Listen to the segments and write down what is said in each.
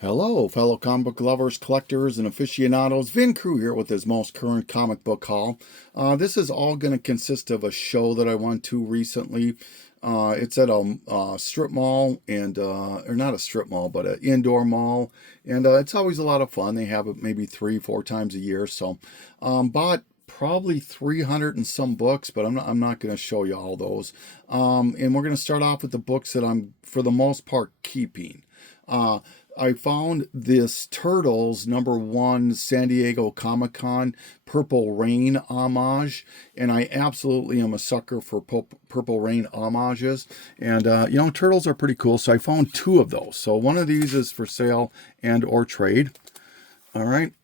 Hello, fellow comic book lovers, collectors, and aficionados. Vin Crew here with his most current comic book haul. This is all going to consist of a show that I went to recently. It's at a strip mall, or not a strip mall, but an indoor mall. And it's always a lot of fun. They have it maybe 3-4 times a year. So, bought probably 300 and some books, but I'm not going to show you all those. And we're going to start off with the books that I'm, for the most part, keeping. I found this Turtles #1 San Diego Comic-Con Purple Rain homage, and I absolutely am a sucker for Purple Rain homages. And Turtles are pretty cool, so I found two of those. So one of these is for sale and or trade. All right.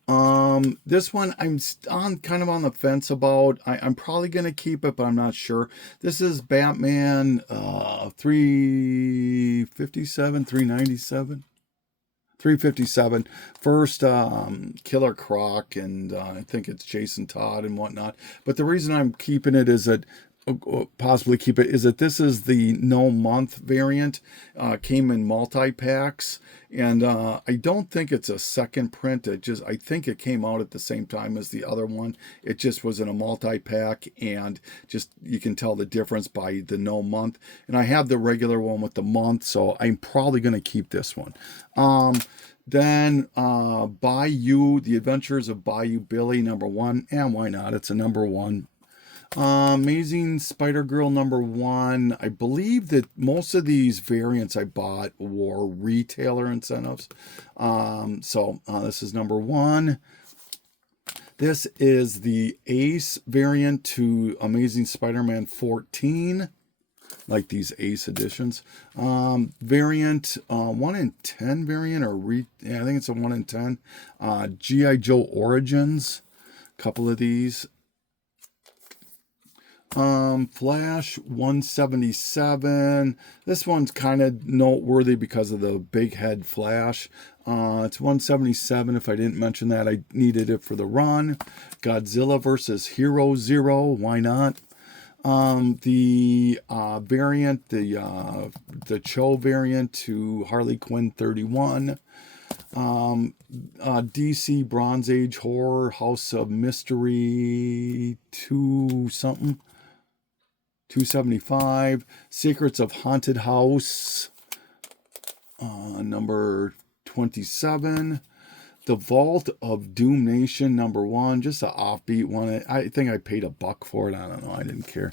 This one I'm kind of on the fence about. I'm probably gonna keep it, but I'm not sure. This is Batman 357, 397. 357. First, Killer Croc, and I think it's Jason Todd and whatnot. But the reason I'm keeping it is that, possibly keep it, is that this is the no month variant. Came in multi-packs, and I don't think it's a second print. I think it came out at the same time as the other one. It just was in a multi-pack, and just you can tell the difference by the no month. And I have the regular one with the month, so I'm probably going to keep this one. Then Bayou, The Adventures of Bayou Billy #1, and why not? It's a #1. Amazing Spider-Girl #1. I believe that most of these variants I bought were retailer incentives. So this is #1. This is the Ace variant to Amazing Spider-Man 14. Like these Ace editions. Variant, 1 in 10 variant, I think it's a 1 in 10. G.I. Joe Origins, couple of these. Flash 177. This one's kind of noteworthy because of the big head Flash. It's 177. If I didn't mention that, I needed it for the run. Godzilla versus Hero Zero. Why not? The variant, the Cho variant to Harley Quinn 31. DC Bronze Age Horror House of Mystery 2 something. 275. Secrets of Haunted House number 27. The Vault of Doom Nation #1, just an offbeat one. I think I paid $1 for it. I don't know. I didn't care.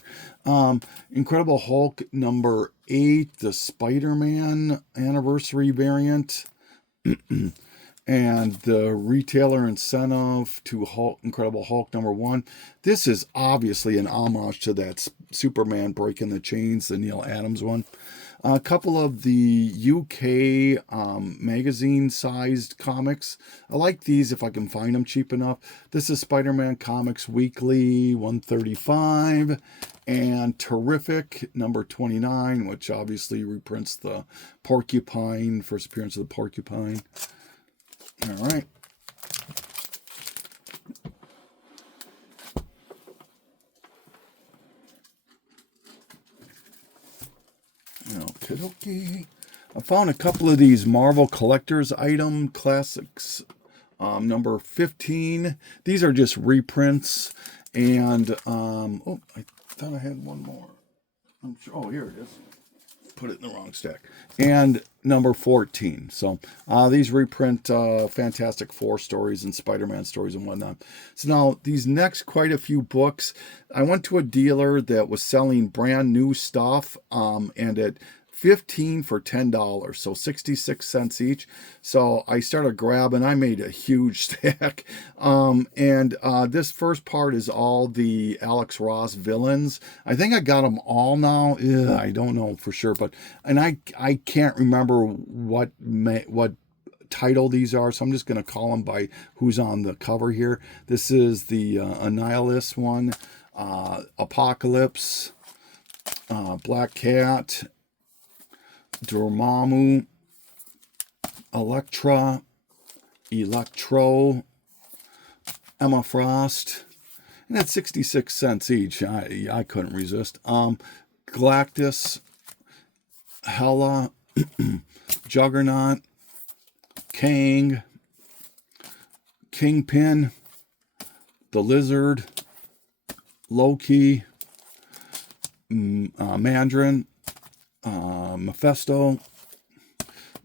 Incredible Hulk #8, the Spider-Man anniversary variant. And the retailer incentive to Incredible Hulk #1. This is obviously an homage to that Superman Breaking the Chains, the Neil Adams one. A couple of the UK magazine-sized comics. I like these if I can find them cheap enough. This is Spider-Man Comics Weekly 135 and Terrific #29, which obviously reprints the Porcupine, first appearance of the Porcupine. All right. Okay. I found a couple of these Marvel Collector's Item Classics number 15. These are just reprints. And, I thought I had one more. I'm sure, oh, here it is. Put it in the wrong stack. And number 14. So these reprint Fantastic Four stories and Spider-Man stories and whatnot. So now these next quite a few books, I went to a dealer that was selling brand new stuff, and at 15 for $10, so 66 cents each. So I started grabbing. I made a huge stack. This first part is all the Alex Ross villains. I think I got them all now. I don't know for sure, and I can't remember what title these are, so I'm just going to call them by who's on the cover here. This is the Annihilus one, Apocalypse, Black Cat, Dormammu, Elektra, Electro, Emma Frost, and at 66 cents each. I couldn't resist. Galactus, Hela, Juggernaut, Kang, Kingpin, the Lizard, Loki, Mandarin, Mephisto,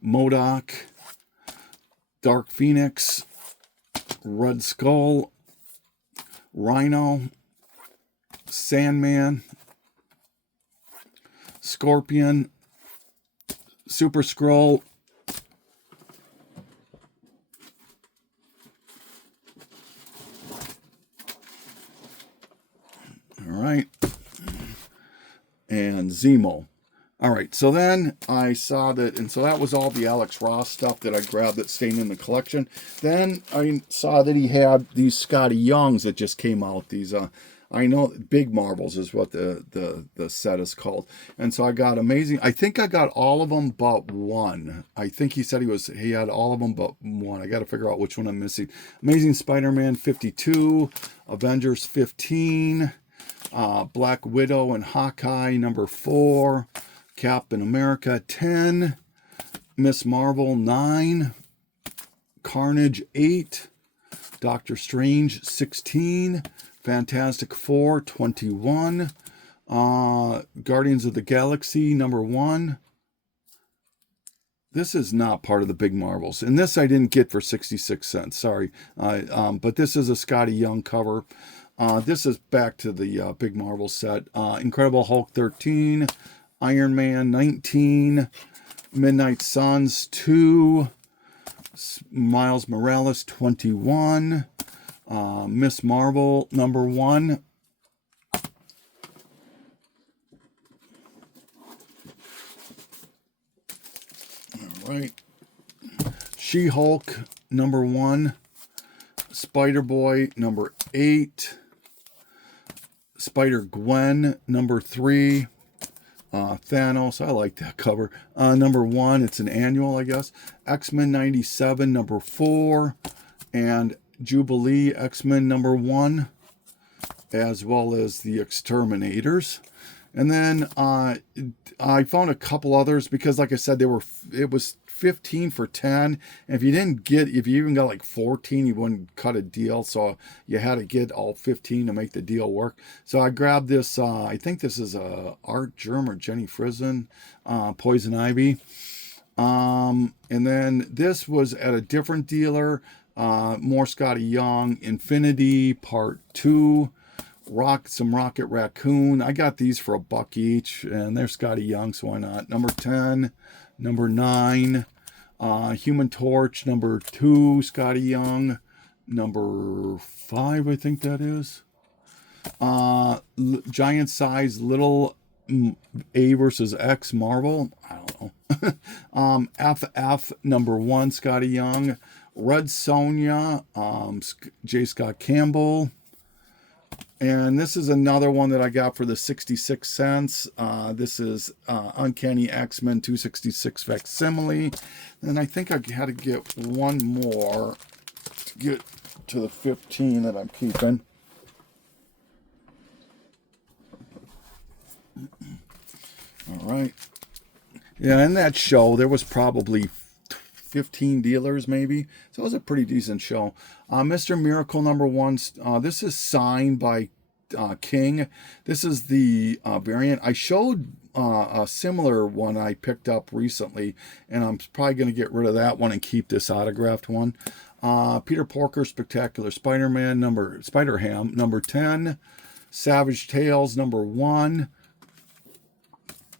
MODOK, Dark Phoenix, Red Skull, Rhino, Sandman, Scorpion, Super Skrull, all right, and Zemo. All right, so then I saw that, and so that was all the Alex Ross stuff that I grabbed that stayed in the collection. Then I saw that he had these Scotty Youngs that just came out. These, I know Big Marvels is what the set is called. And so I got amazing. I think I got all of them but one. I think he said he had all of them but one. I got to figure out which one I'm missing. Amazing Spider-Man 52, Avengers 15, Black Widow and Hawkeye number 4. Captain America 10, Miss Marvel 9, Carnage 8, Doctor Strange 16, Fantastic Four 21, Guardians of the Galaxy number 1. This is not part of the Big Marvels, and this I didn't get for 66 cents. Sorry, but this is a Scotty Young cover. This is back to the Big Marvel set. Incredible Hulk 13. Iron Man 19, Midnight Suns 2, Miles Morales 21, Miss Marvel number 1. All right. She-Hulk number 1, Spider-Boy number 8, Spider-Gwen number 3. Thanos, I like that cover. Number 1, it's an annual, I guess. X-Men 97, number 4. And Jubilee X-Men number 1. As well as the Exterminators. And then I found a couple others because, like I said, it was 15 for 10. And if you even got like 14, you wouldn't cut a deal. So you had to get all 15 to make the deal work. So I grabbed this, I think this is Art Germ or Jenny Frison, Poison Ivy. And then this was at a different dealer, more Scotty Young, Infinity Part 2. Some Rocket Raccoon. I got these for $1 each, and they're Scotty Young, so why not? Number 10, number 9, Human Torch, number 2, Scotty Young, number 5, I think that is. Giant size Little A versus X Marvel. I don't know. FF number 1, Scotty Young. Red Sonja, J. Scott Campbell. And this is another one that I got for the 66 cents. This is Uncanny X-Men 266 Facsimile. And I think I had to get one more to get to the 15 that I'm keeping. All right. Yeah, in that show, there was probably 15 dealers maybe, so it was a pretty decent show. Mr. Miracle number 1, this is signed by King. This is the variant. I showed a similar one I picked up recently, and I'm probably going to get rid of that one and keep this autographed one. Peter Porker Spectacular Spider-Man Spider-Ham number 10, Savage Tales number 1,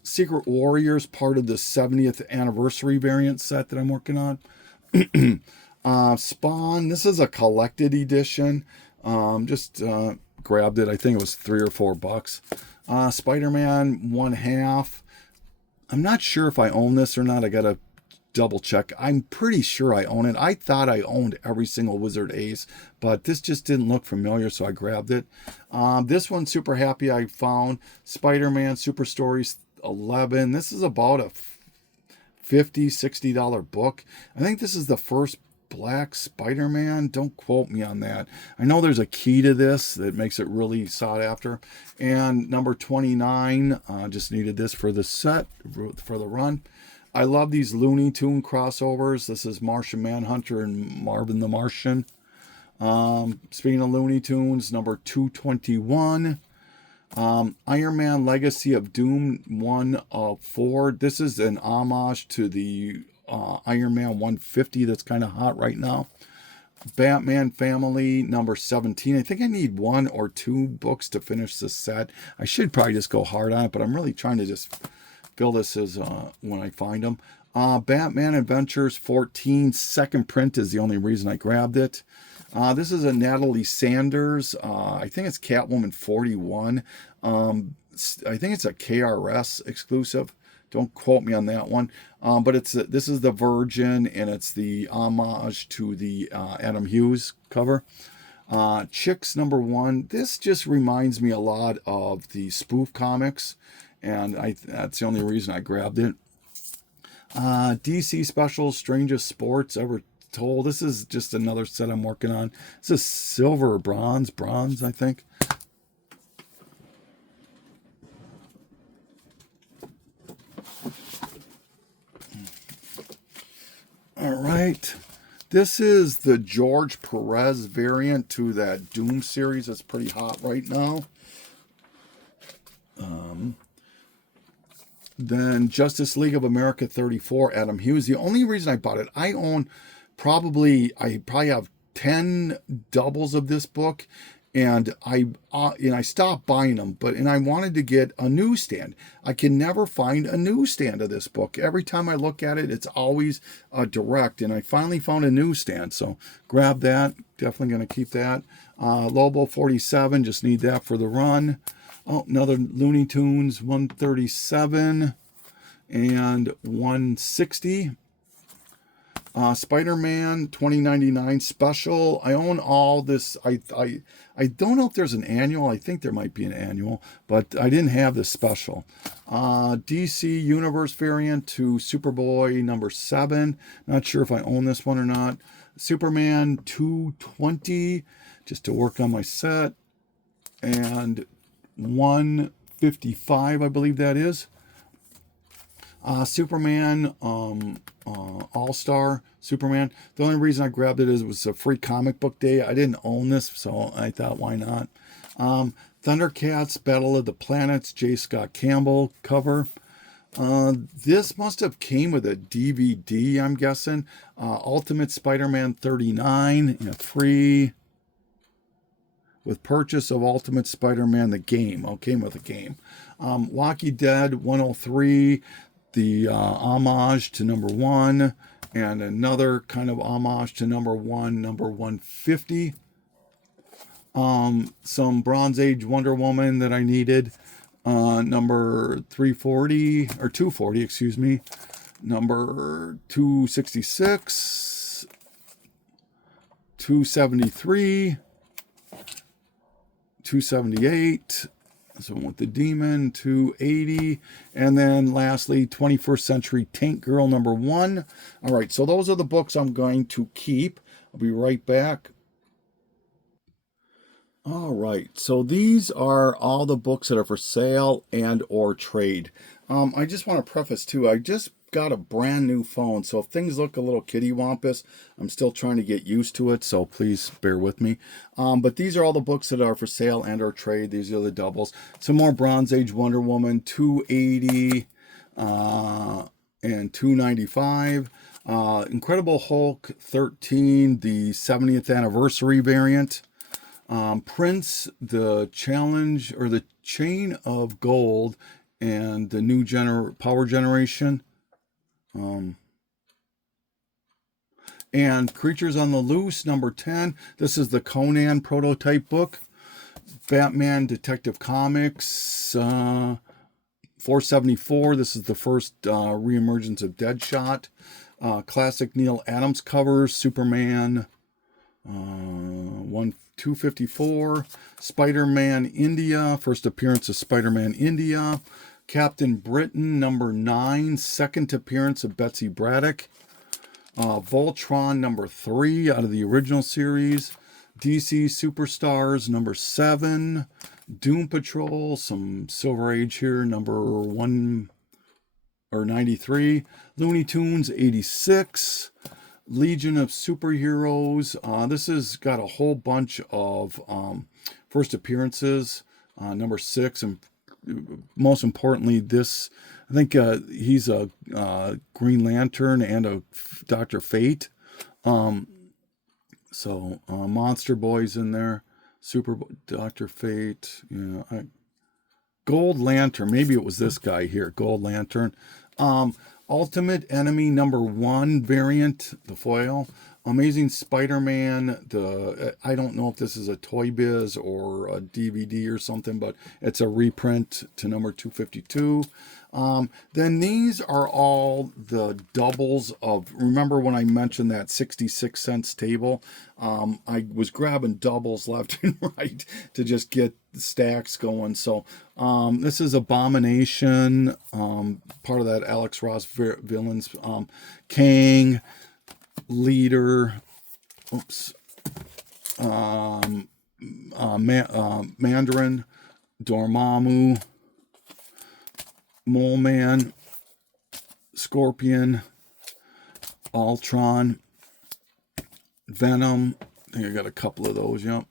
Secret Warriors, part of the 70th anniversary variant set that I'm working on. Spawn, this is a collected edition. Just grabbed it. I think it was $3 or $4. Spider-Man 1/2. I'm not sure if I own this or not. I gotta double check. I'm pretty sure I own it. I thought I owned every single Wizard Ace, but this just didn't look familiar, so I grabbed it. This one, super happy I found. Spider-Man Super Stories 11. This is about a $50-$60 book. I think this is the first Black Spider-Man. Don't quote me on that. I know there's a key to this that makes it really sought after. And number 29, just needed this for the set, for the run. I love these Looney Tune crossovers. This is Martian Manhunter and Marvin the Martian. Speaking of Looney Tunes, number 221. Iron Man Legacy of Doom 1 of 4. This is an homage to the Iron Man 150 that's kind of hot right now. Batman Family number 17. I think I need 1 or 2 books to finish this set. I should probably just go hard on it, but I'm really trying to just fill this as when I find them. Batman Adventures 14. Second print is the only reason I grabbed it. This is a Natalie Sanders. I think it's Catwoman 41. I think it's a KRS exclusive. Don't quote me on that one. But this is the Virgin, and it's the homage to the Adam Hughes cover. Chicks number 1. This just reminds me a lot of the spoof comics, and that's the only reason I grabbed it. DC Specials, Strangest Sports Ever Told. This is just another set I'm working on. This is silver or bronze, I think. All right. This is the George Perez variant to that Doom series that's pretty hot right now. Then Justice League of America 34, Adam Hughes. The only reason I bought it, I probably have 10 doubles of this book, and I stopped buying them, and I wanted to get a newsstand. I can never find a newsstand of this book. Every time I look at it, it's always direct, and I finally found a newsstand, so grab that. Definitely going to keep that. Lobo 47, just need that for the run. Oh, another Looney Tunes 137 and 160. Spider-Man 2099 special. I own all this. I don't know if there's an annual. I think there might be an annual, but I didn't have this special. DC Universe variant to Superboy number 7. Not sure if I own this one or not. Superman 220, just to work on my set. And 155, I believe that is. Superman, All-Star Superman. The only reason I grabbed it is it was a free comic book day. I didn't own this, so I thought, why not? Thundercats, Battle of the Planets, J. Scott Campbell cover. This must have came with a DVD, I'm guessing. Ultimate Spider-Man 39, free with purchase of Ultimate Spider-Man, the game. Oh, came with a game. Walking Dead 103, the homage to number 1, and another kind of homage to number 1, number 150. Some Bronze Age Wonder Woman that I needed. Number 340, or 240, excuse me. Number 266, 273, 278, so with the Demon, 280, and then lastly 21st Century Tank Girl number 1. All right, so those are the books I'm going to keep. I'll be right back. All right, so these are all the books that are for sale and or trade. I just want to preface too, I just got a brand new phone, so if things look a little kittywampus, I'm still trying to get used to it, so please bear with me. But these are all the books that are for sale and or trade. These are the doubles. Some more Bronze Age Wonder Woman, 280 and 295. Incredible Hulk 13, the 70th anniversary variant. Prince, the Challenge, or the Chain of Gold, and the new power generation. And Creatures on the Loose, number 10. This is the Conan prototype book. Batman Detective Comics, 474. This is the first reemergence of Deadshot. Classic Neil Adams covers. Superman 254. Spider-Man India, first appearance of Spider-Man India. Captain Britain, number 9, second appearance of Betsy Braddock. Voltron, number 3, out of the original series. DC Superstars, number 7. Doom Patrol, some Silver Age here, number 1. or 93. Looney Tunes 86. Legion of Superheroes. This has got a whole bunch of first appearances. Number 6, and most importantly, this, I think he's a Green Lantern and a Dr. Fate. So Monster Boy's in there. Dr. Fate. Yeah, Gold Lantern. Maybe it was this guy here. Gold Lantern. Ultimate Enemy number 1 variant, the foil. Amazing Spider-Man. I don't know if this is a Toy Biz or a DVD or something, but it's a reprint to number 252. Then these are all the doubles of, remember when I mentioned that 66 cents table? I was grabbing doubles left and right to just get the stacks going. So this is Abomination, part of that Alex Ross villains. Kang, Leader, Mandarin, Dormammu, Mole Man, Scorpion, Ultron, Venom. I think I got a couple of those, yep.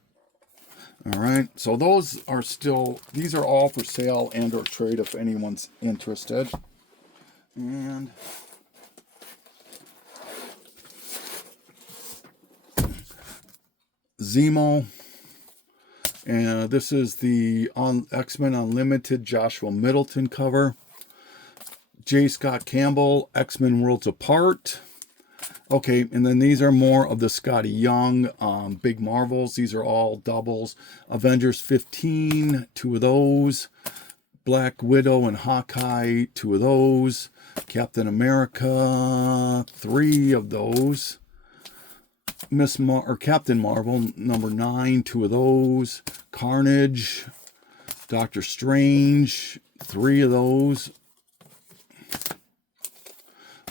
All right, so those are still, these are all for sale and or trade if anyone's interested. And Zemo. And this is the X-Men Unlimited Joshua Middleton cover. J. Scott Campbell, X-Men Worlds Apart. Okay, and then these are more of the Scotty Young big Marvels. These are all doubles. Avengers 15, 2 of those. Black Widow and Hawkeye, 2 of those. Captain America, 3 of those. Captain Marvel, number 9, 2 of those. Carnage, Doctor Strange, 3 of those.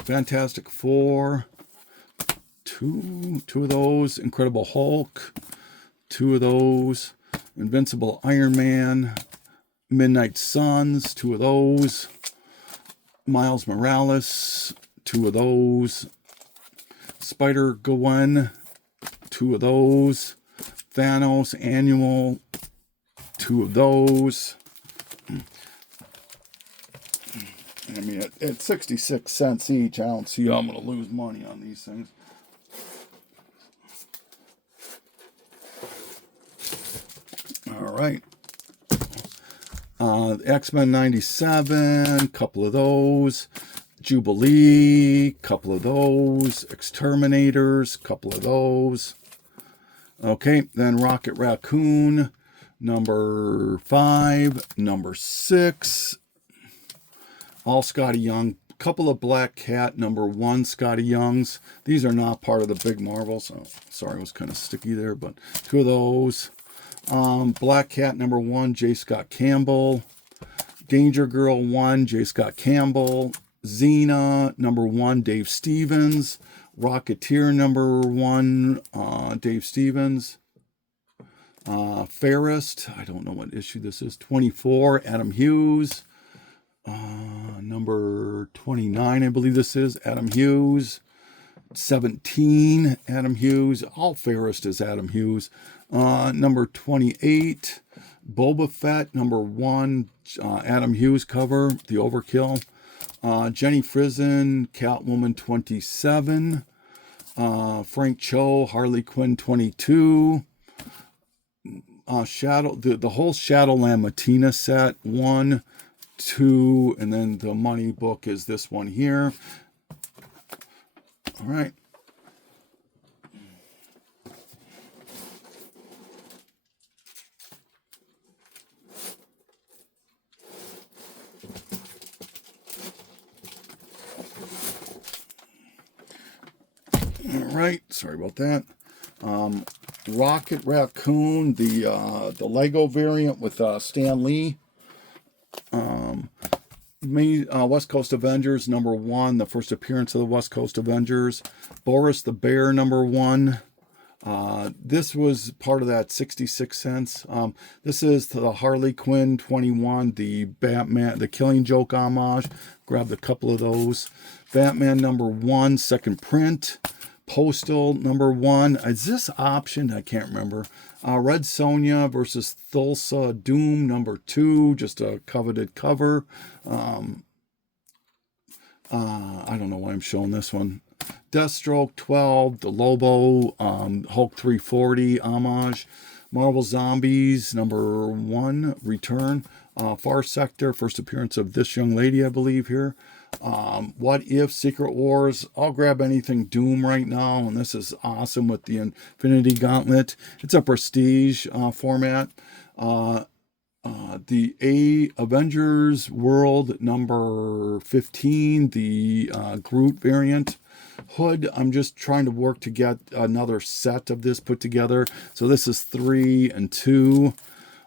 Fantastic Four, two of those. Incredible Hulk, 2 of those. Invincible Iron Man, Midnight Suns, 2 of those. Miles Morales, 2 of those. Spider-Gwen, 2 of those. Thanos Annual, 2 of those. I mean, at 66 cents each, I don't see how I'm going to lose money on these things. All right. X-Men 97, couple of those. Jubilee, couple of those. Exterminators, couple of those. Okay, then Rocket Raccoon, number 5, number 6. All Scotty Young. Couple of Black Cat, number 1 Scotty Youngs. These are not part of the big Marvels. Oh, sorry, it was kind of sticky there, but 2 of those. Black Cat, number 1, J. Scott Campbell. Danger Girl 1, J. Scott Campbell. Xena, number 1, Dave Stevens. Rocketeer, number 1, Dave Stevens. Fairest, I don't know what issue this is. 24, Adam Hughes. Number 29, I believe this is, Adam Hughes. 17, Adam Hughes. All Fairest is Adam Hughes. Number 28, Boba Fett, number 1, Adam Hughes cover, The Overkill. Jenny Frison, Catwoman 27. Frank Cho, Harley Quinn 22. The whole Shadowland Matina set, 1, 2, and then the money book is this one here. All right. All right, sorry about that. Rocket Raccoon, the Lego variant with Stan Lee. West Coast Avengers, number 1, the first appearance of the West Coast Avengers. Boris the Bear, number 1. This was part of that 66 cents. This is the Harley Quinn 21, the Batman, the Killing Joke homage. Grabbed a couple of those. Batman #1, second print. Postal #1. Is this optioned? I can't remember. Red Sonja versus Thulsa Doom #2. Just a coveted cover. I don't know why I'm showing this one. Deathstroke 12, the Lobo, Hulk 340 homage, Marvel Zombies #1 return, Far Sector, first appearance of this young lady, I believe here. What If, Secret Wars. I'll grab anything Doom right now, and this is awesome with the Infinity Gauntlet. It's a prestige format. The Avengers World #15, the Groot variant. Hood, I'm just trying to work to get another set of this put together. So this is 3 and 2.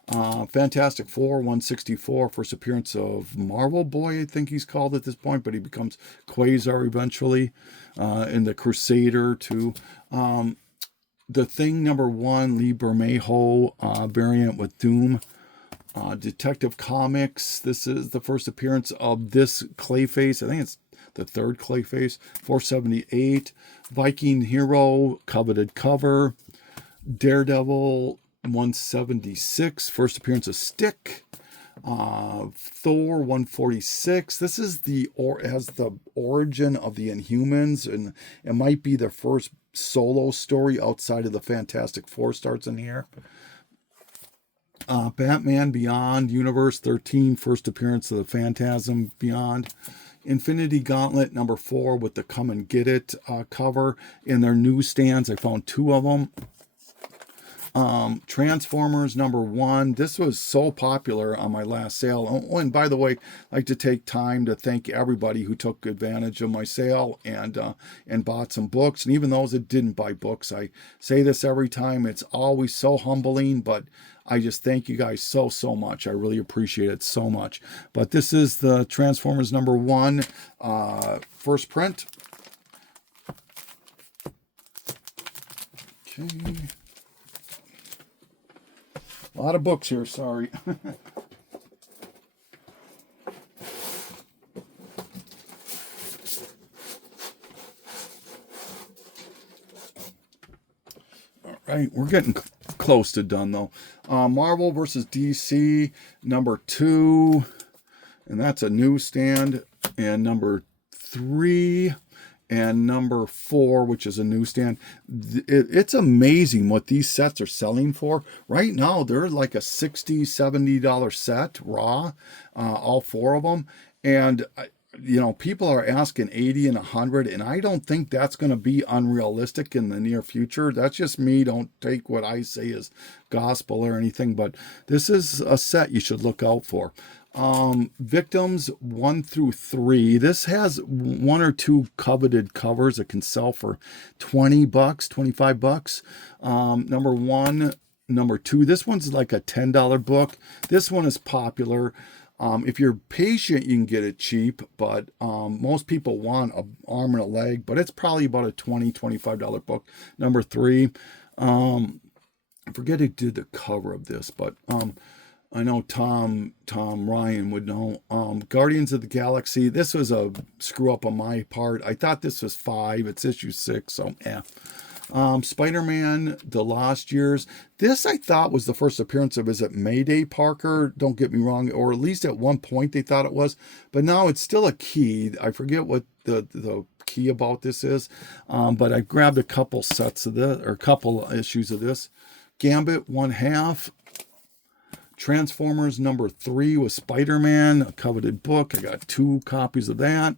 Fantastic Four 164, first appearance of Marvel Boy, I think he's called at this point, but he becomes Quasar eventually. In the Crusader too. The Thing #1, Lee Bermejo variant with Doom. Detective Comics, this is the first appearance of this Clayface. I think it's the third Clayface. 478. Viking Hero, coveted cover. Daredevil 176, first appearance of Stick. Thor 146. This is has the origin of the Inhumans, and it might be the first solo story outside of the Fantastic Four starts in here. Batman Beyond Universe 13, first appearance of the Phantasm Beyond. Infinity Gauntlet #4 with the Come and Get It cover in their newsstands. I found 2 of them. Transformers #1. This was so popular on my last sale. Oh, and by the way, I'd like to take time to thank everybody who took advantage of my sale and bought some books, and even those that didn't buy books. I say this every time. It's always so humbling, but I just thank you guys so much. I really appreciate it so much. But this is the Transformers #1 first print. Okay. A lot of books here, sorry. All right, we're getting close to done though. Marvel versus DC #2, and that's a newsstand, and #3 and #4, which is a newsstand. It's amazing what these sets are selling for. Right now, they're like a $60, $70 set, raw, all 4 of them. And, people are asking 80 and 100, and I don't think that's going to be unrealistic in the near future. That's just me. Don't take what I say as gospel or anything, but this is a set you should look out for. Victims 1 through 3. This has 1 or 2 coveted covers that can sell for $20, $25. #1, #2. This one's like a $10 book. This one is popular. If you're patient, you can get it cheap, but most people want an arm and a leg, but it's probably about a $20, $25 book. #3. I forget who did the cover of this, but I know Tom Ryan would know. Guardians of the Galaxy. This was a screw up on my part. I thought this was 5. It's issue 6, so yeah. Spider-Man, The Lost Years. This I thought was the first appearance of, is it Mayday Parker? Don't get me wrong, or at least at one point they thought it was, but now it's still a key. I forget what the key about this is, but I grabbed a couple sets of this, or a couple issues of this. Gambit 1/2. Transformers #3 with Spider-Man, a coveted book. I got 2 copies of that.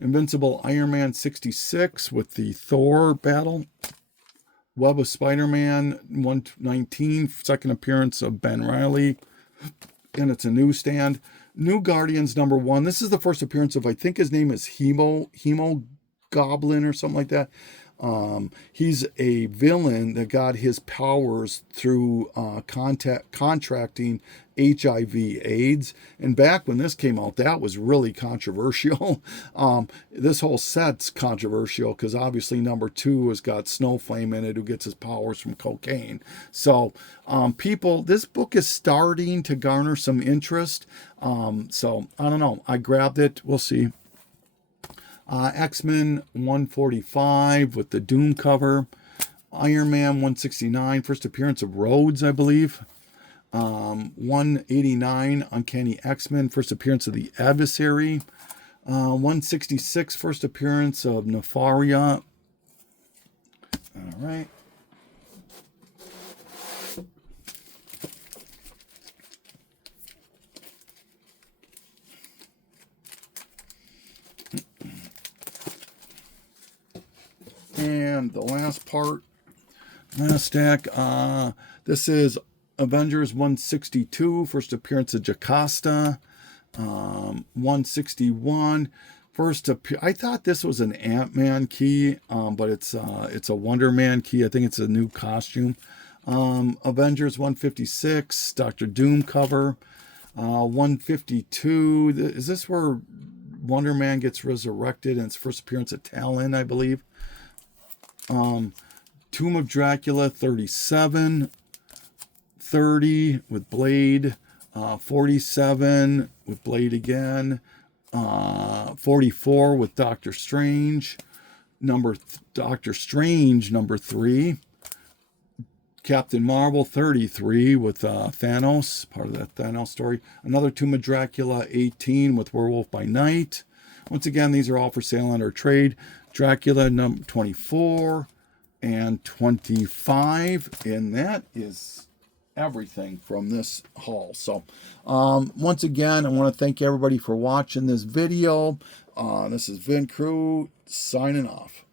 Invincible Iron Man 66 with the Thor battle. Web of Spider-Man 119, second appearance of Ben Reilly, and it's a newsstand. New Guardians #1. This is the first appearance of, I think his name is Hemo Goblin or something like that. He's a villain that got his powers through contracting HIV/AIDS. And back when this came out, that was really controversial. This whole set's controversial because obviously number 2 has got Snowflame in it, who gets his powers from cocaine. So people, this book is starting to garner some interest. So I don't know. I grabbed it. We'll see. X-Men 145 with the Doom cover. Iron Man 169, first appearance of Rhodes, I believe. 189, Uncanny X-Men, first appearance of the Adversary. 166, first appearance of Nefaria. All right. And the last part, last stack, this is Avengers 162, first appearance of Jocasta. 161, I thought this was an Ant-Man key, but it's a Wonder Man key. I think it's a new costume. Avengers 156, Doctor Doom cover. 152, is this where Wonder Man gets resurrected and its first appearance at Talon, I believe. Tomb of Dracula 37, 30 with Blade, 47 with Blade again, 44 with Doctor Strange, Doctor Strange number 3, Captain Marvel 33 with Thanos, part of that Thanos story, another Tomb of Dracula 18 with Werewolf by Night. Once again, these are all for sale under trade. Dracula number 24 and 25, and that is everything from this haul. So once again, I want to thank everybody for watching this video. This is Vin Crew signing off.